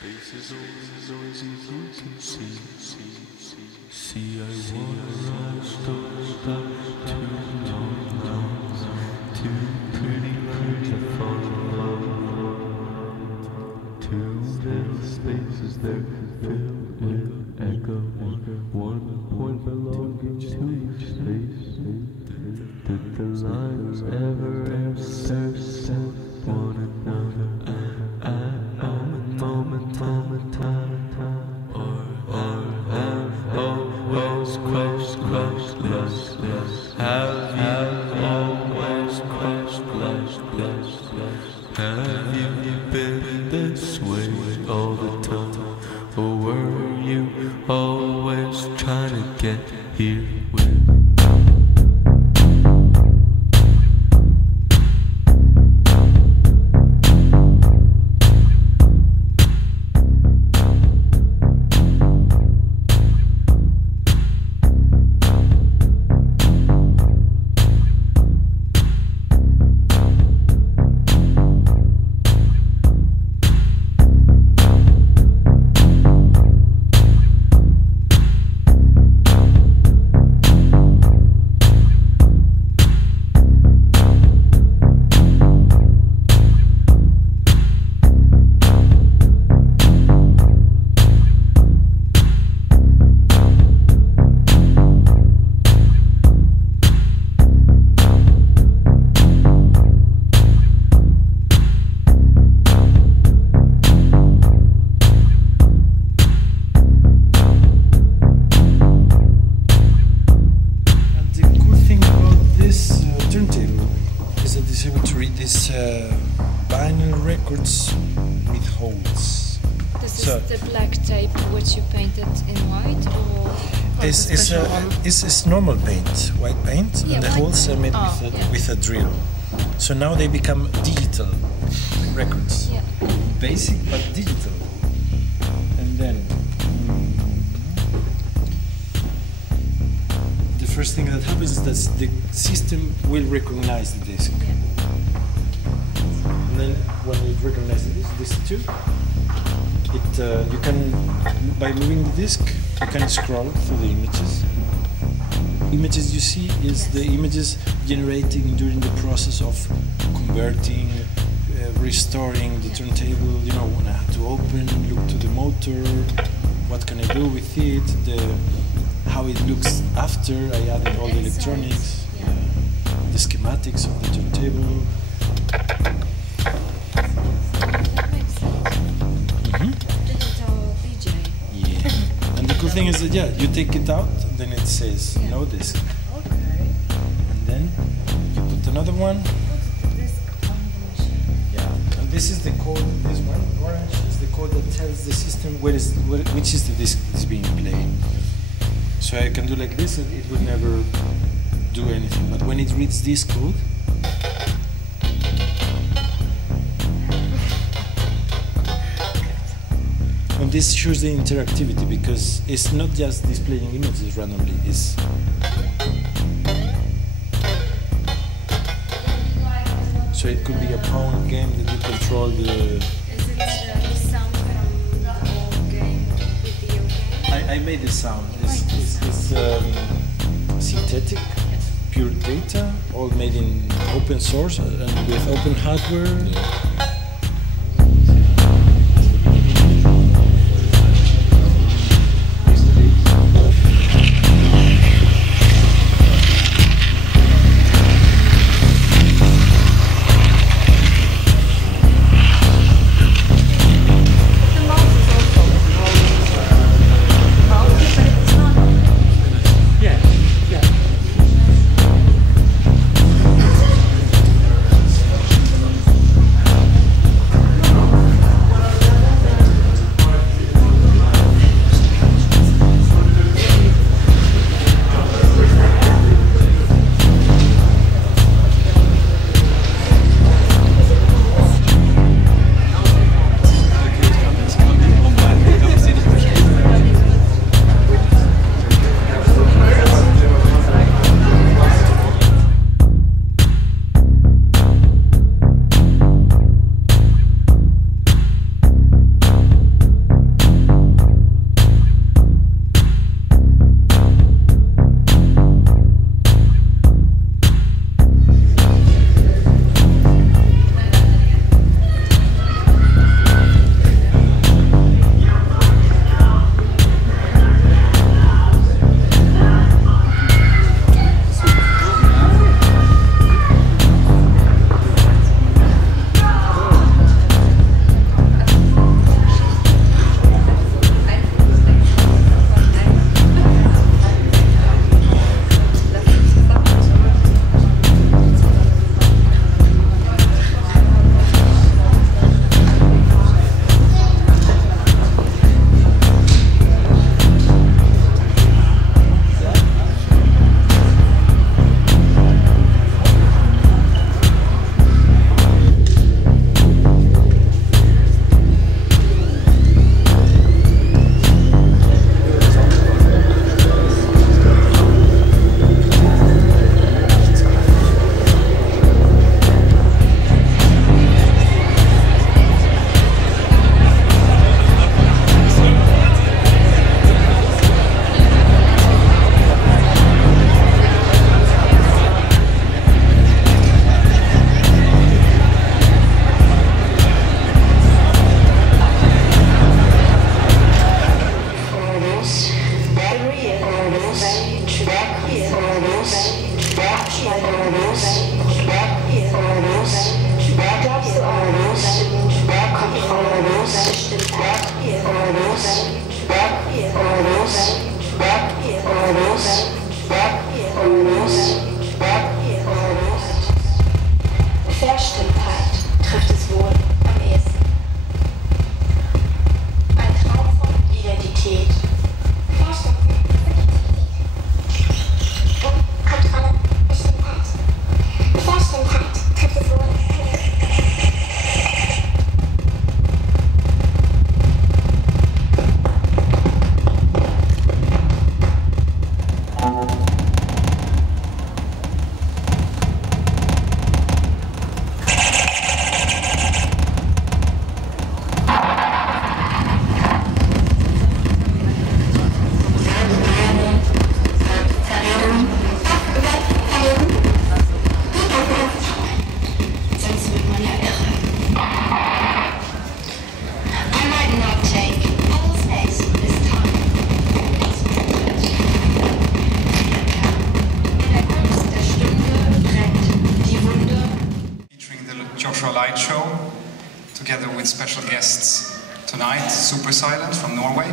Space is always as you can see. See, I wanna rise, don't stop too long. Too pretty to fall in love. Two little spaces there filled with echo. One point belonging to each space. Did the lines ever intersect one another? Moment, or have always questionless? Have you always questionless? Have you been this way all the time, or were you always trying to get here with? It's normal paint, white paint, yeah, and the holes are made with a drill. So now they become digital records. Yeah. Basic but digital. And then the first thing that happens is that the system will recognize the disc. Yeah. And then when it recognizes this too, you can, by moving the disc, you can scroll through the images. Images you see is the images generating during the process of converting, restoring the turntable. You know, when I have to open, look to the motor, what can I do with it, how it looks after I added all the electronics, the schematics of the turntable. That makes sense. Digital DJ. Yeah. And the cool thing is that you take it out, then it says no disc. Okay. And then you put another one. Put the disc on the machine. Yeah. And this is the code. This one, orange, is the code that tells the system which is the disc that's being played. So I can do like this, and it will never do anything. But when it reads this code, and this shows the interactivity, because it's not just displaying images randomly. It's so it could be a pawn game that you control the. Is it the sound from the whole game, video game? I made the sound. It's synthetic, pure data, all made in open source and with open hardware. show, together with special guests tonight, Super Silent from Norway.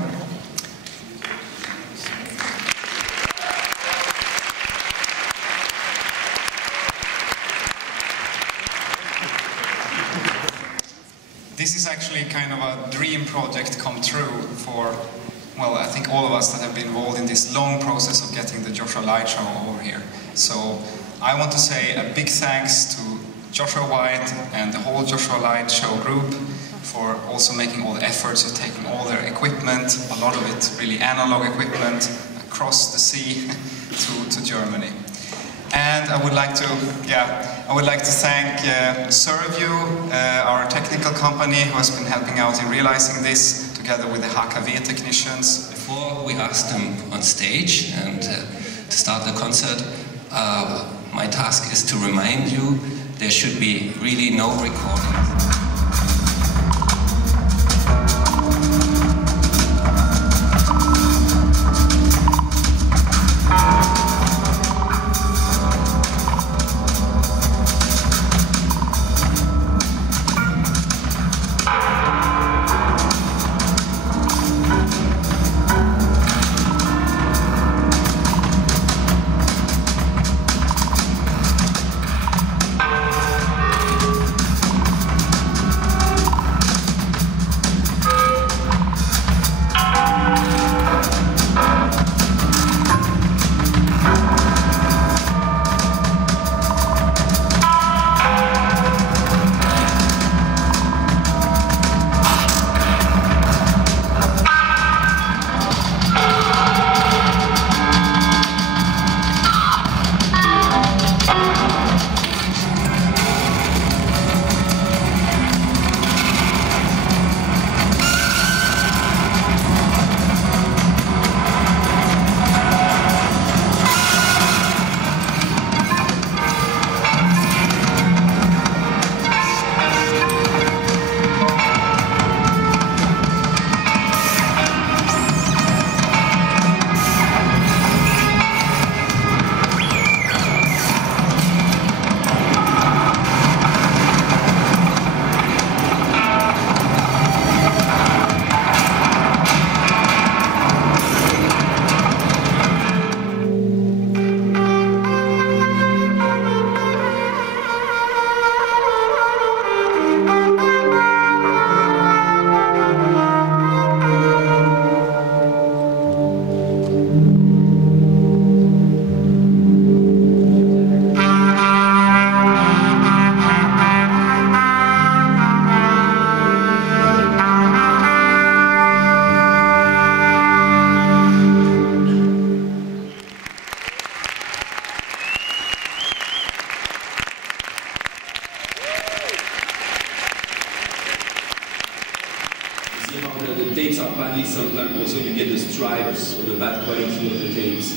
This is actually kind of a dream project come true for, well, I think all of us that have been involved in this long process of getting the Joshua Light Show over here. So I want to say a big thanks to Joshua White and the whole Joshua Light Show group for also making all the efforts of taking all their equipment, a lot of it really analog equipment, across the sea to Germany. And I would like to, thank Surview, our technical company, who has been helping out in realizing this, together with the HKV technicians. Before we ask them on stage and to start the concert, my task is to remind you there should be really no recordings. tapes are badly, sometimes also you get the stripes or the bad quality of the tapes.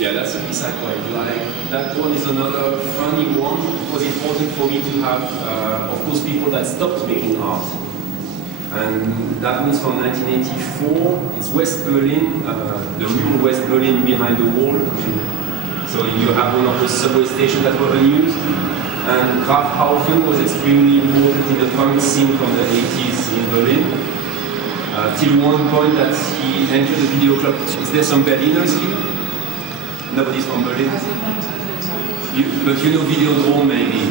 Yeah, that's a piece I quite like. That one is another funny one. It was important for me to have, of course, people that stopped making art. And that one is from 1984. It's West Berlin, the real West Berlin behind the wall. So you have one of those subway stations that were unused. And Grafhaufen was extremely important in the punk scene from the 80s in Berlin. Till one point that he entered the video club. Is there some Berliners here? Nobody's from Berlin? But you know Videodrome maybe?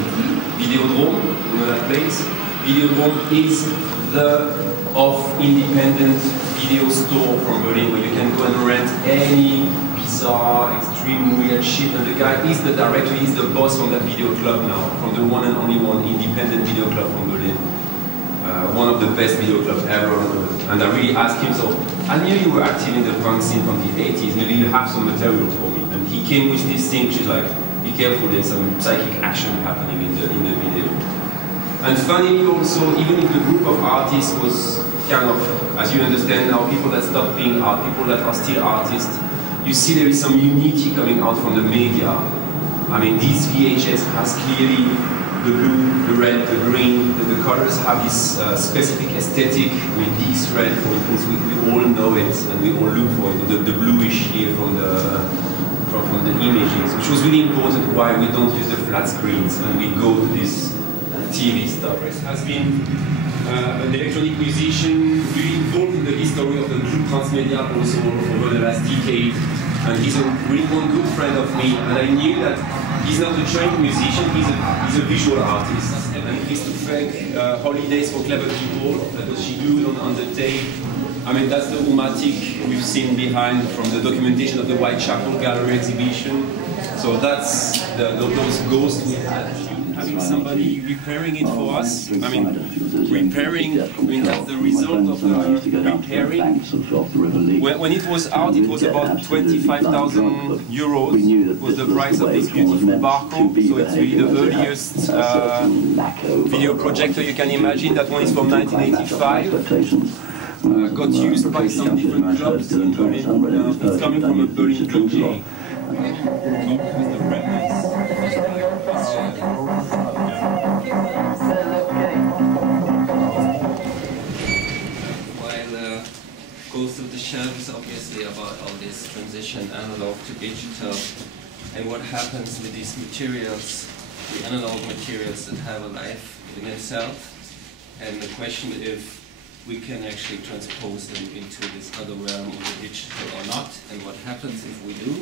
Videodrome, you know that place? Videodrome is the independent video store from Berlin where you can go and rent any bizarre, extreme weird shit, and the guy is the director, he's the boss from that video club now, from the one and only one independent video club from Berlin. One of the best video clubs ever on earth. And I really asked him, so I knew you were active in the punk scene from the 80s, maybe you have some material for me. And he came with this thing, she's like, be careful, there's some psychic action happening in the video. And funnily also, even if the group of artists was kind of, as you understand now, people that stopped being art, people that are still artists, you see there is some unity coming out from the media. I mean, these VHS has clearly the blue, the red, the green, the colors have this specific aesthetic. With this red, for instance, we all know it and we all look for it. The bluish here from the images, which was really important why we don't use the flat screens and we go to this TV stuff. He has been an electronic musician, really involved in the history of the group Transmediale also over the last decade. And he's a really one good friend of me. And I knew that he's not a trained musician, he's a visual artist. And he's to thank Holidays for Clever People, that was she glued on the tape. I mean, that's the Umatic we've seen behind from the documentation of the Whitechapel Gallery exhibition. So that's those ghosts we had. Having somebody repairing it for us, I mean, repairing, I mean, that's the result of the repairing. When it was out, it was about 25,000 euros, was the price of this beautiful Barco, so it's really the earliest video projector you can imagine. That one is from 1985. Got used by some different clubs in Berlin. It's coming from a Berlin DJ. While goes through the shelf is obviously about all this transition analog to digital and what happens with these materials, the analog materials that have a life in themselves, and the question if we can actually transpose them into this other realm of the digital or not, and what happens if we do.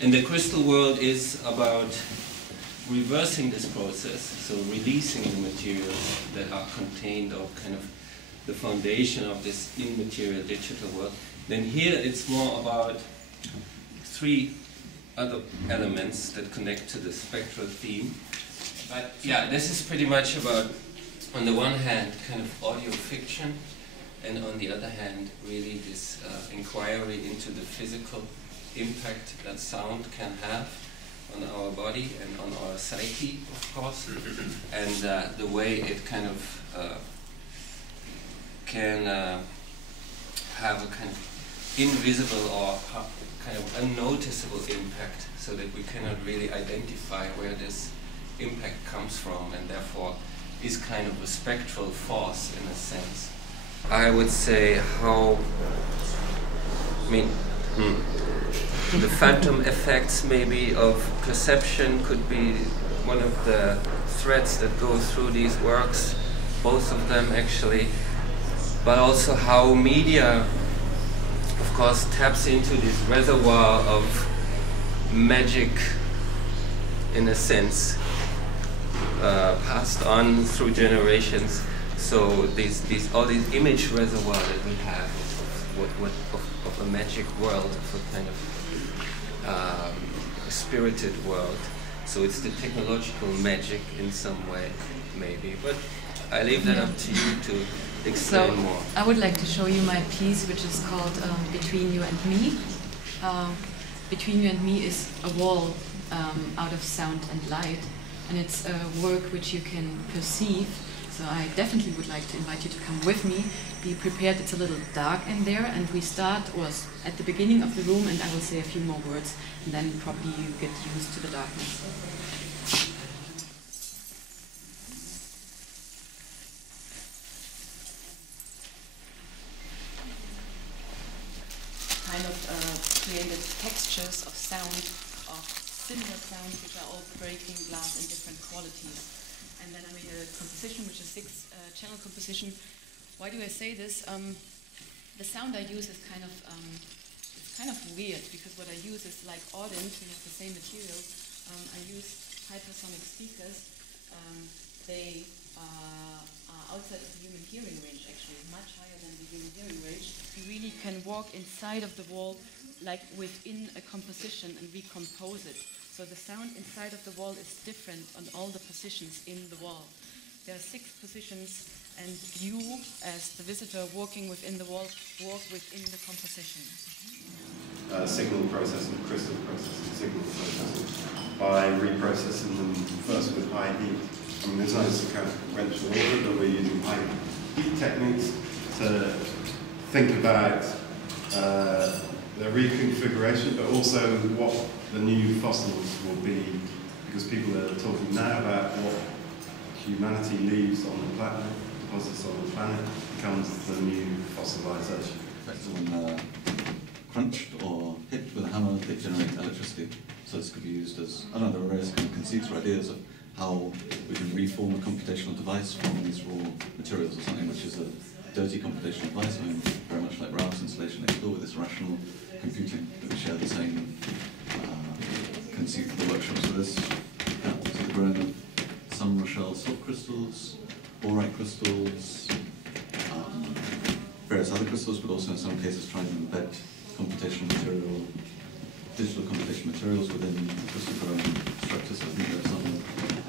And the crystal world is about reversing this process, so releasing the materials that are contained or kind of the foundation of this immaterial digital world. Then here it's more about three other elements that connect to the spectral theme. But yeah, this is pretty much about, on the one hand, kind of audio fiction, and on the other hand, really this inquiry into the physical impact that sound can have on our body and on our psyche, of course, and the way it kind of can have a kind of invisible or kind of unnoticeable impact, so that we cannot really identify where this impact comes from, and therefore is kind of a spectral force in a sense. I would say how, I mean, the phantom effects maybe of perception could be one of the threads that go through these works, both of them actually, but also how media, of course, taps into this reservoir of magic, in a sense, passed on through generations. So all these image reservoir that we have of a magic world, of a kind of spirited world. So it's the technological magic in some way, maybe. But I leave that up to you to explain more. I would like to show you my piece, which is called Between You and Me. Between You and Me is a wall out of sound and light, and it's a work which you can perceive. So I definitely would like to invite you to come with me. Be prepared, it's a little dark in there, and we start at the beginning of the room, and I will say a few more words, and then probably you get used to the darkness. Kind of created textures of sound, of similar sounds, which are all breaking glass in different qualities. And then I made a composition, which is 6-channel composition. Why do I say this? The sound I use is kind of weird, because what I use is like Audent, we have the same material. I use hypersonic speakers. They are outside of the human hearing range, actually, much higher than the human hearing range. You really can walk inside of the wall, like within a composition, and recompose it. So the sound inside of the wall is different on all the positions in the wall. There are 6 positions, and you, as the visitor walking within the wall, walk within the composition. Signal processing, crystal processing, signal processing, by reprocessing them first with high heat. I mean, there's no kind of conventional order, but we're using high heat techniques to think about the reconfiguration, but also what the new fossils will be, because people are talking now about what humanity leaves on the planet, deposits on the planet, becomes the new fossilization. When crunched or hit with a hammer, they generate electricity. So this could be used as, I don't know, there are various kind of conceits or ideas of how we can reform a computational device from these raw materials, or something which is a dirty computational device. I mean, very much like Ralph's installation next door with this rational computing, that we share the same conceit for the workshops with this. So the growing of some Rochelle salt crystals, borite crystals, various other crystals, but also in some cases trying to embed computational material, digital computational materials within crystal growing structures. I think that's something.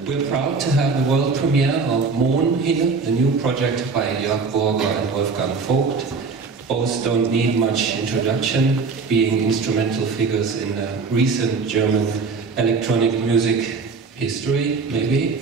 We're proud to have the world premiere of Mohn here, the new project by Jörg Burger and Wolfgang Vogt. Both don't need much introduction, being instrumental figures in recent German electronic music history, maybe.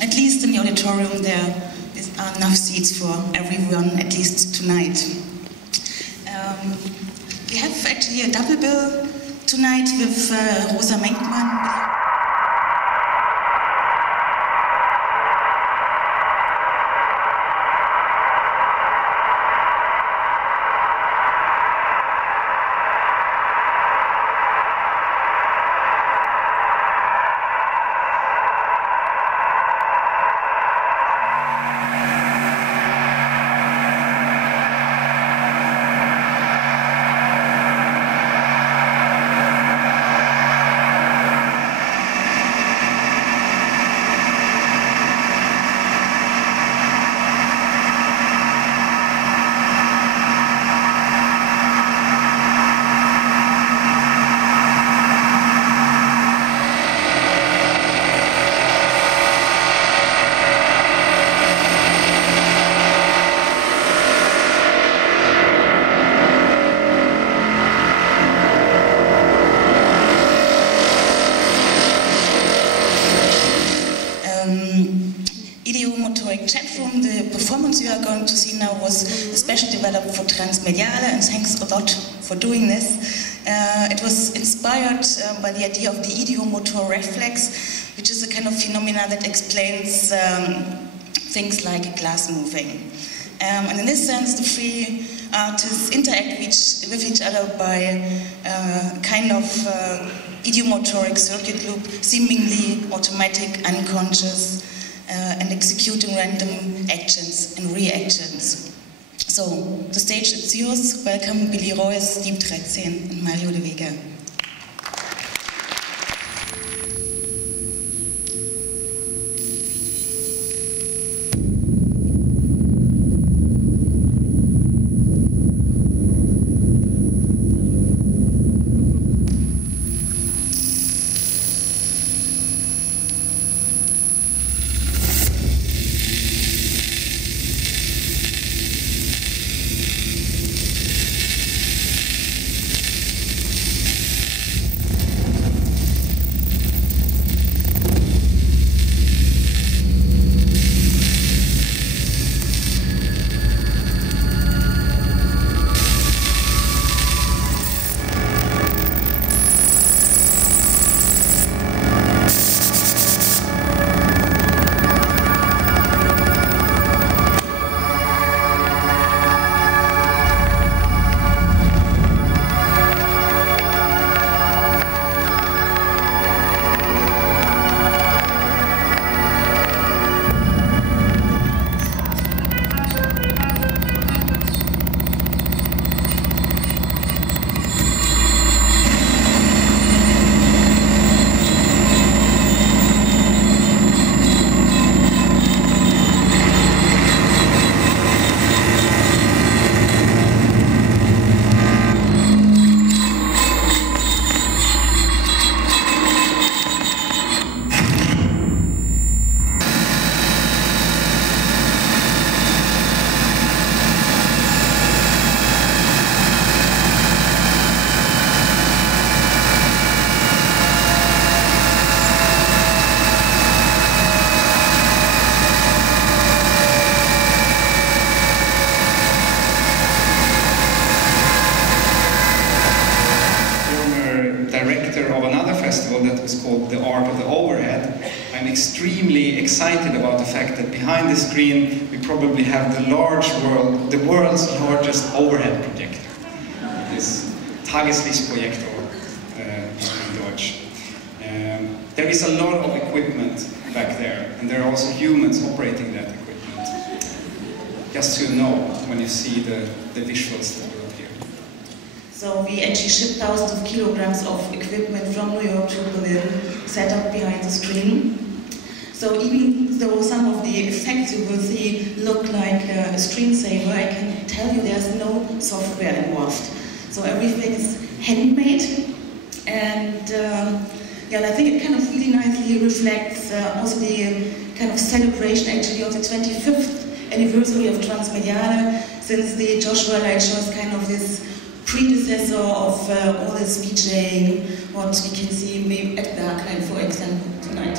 At least in the auditorium there are enough seats for everyone, at least tonight. We have actually a double bill tonight with Rosa Menkmann. The performance you are going to see now was especially developed for Transmediale, and thanks a lot for doing this. It was inspired by the idea of the idiomotor reflex, which is a kind of phenomena that explains things like glass moving. And in this sense, the three artists interact with each other by a kind of idiomotoric circuit loop, seemingly automatic, unconscious, and executing random actions and reactions. So, the stage is yours. Welcome Billy Royce, Deep 13, and Mario de Vega. the art of the overhead, I'm extremely excited about the fact that behind the screen we probably have the world's largest overhead projector. This Tageslichtprojektor in Deutsch. There is a lot of equipment back there, and there are also humans operating that equipment. Just so you know, when you see the visuals that will appear. So we actually shipped thousands of kilograms of equipment from New York to Berlin, set up behind the screen. So even though some of the effects you will see look like a screensaver, I can tell you there's no software involved. So everything is handmade, and I think it kind of really nicely reflects also the kind of celebration actually of the 25th anniversary of Transmediale, since the Joshua Light Show is kind of this predecessor of all this VJing, what we can see maybe at Berghain, for example, tonight.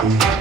Thank